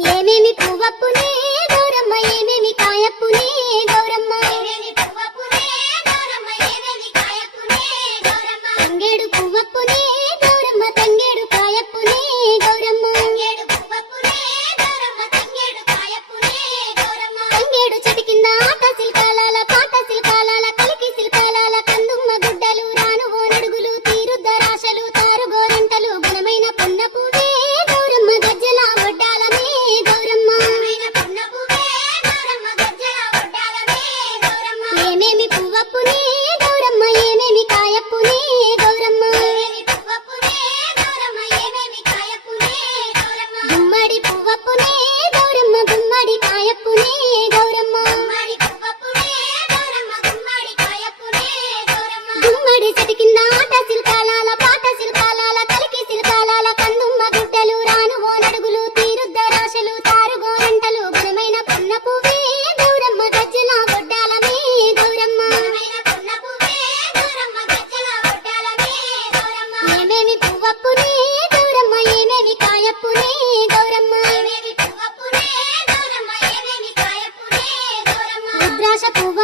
ఏమేమి పువ్వప్పునే గౌరమ్మ ఏమేమి కాయప్పునే గౌరమ్మ? తంగేడు పువ్వప్పునే గౌరమ్మ తంగేడు కాయప్పునే గౌరమ్మ. తంగేడు చెట్టు కింద 要不你？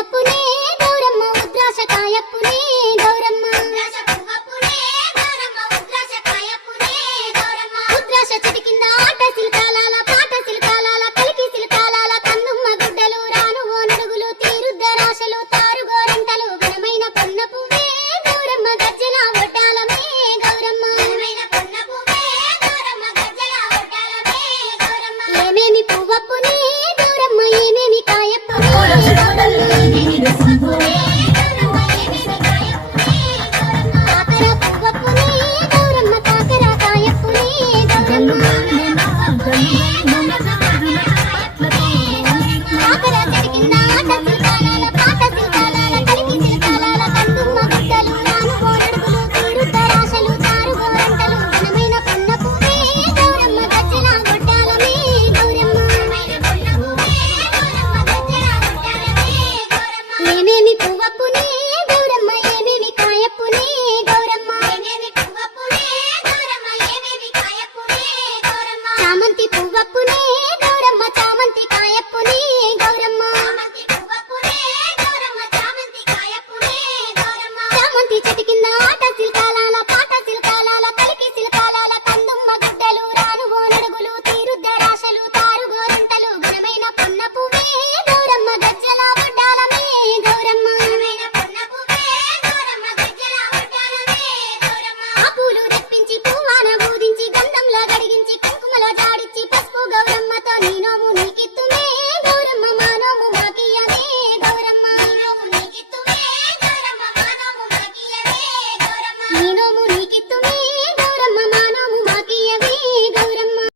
buat చెట్టు కింద ఆట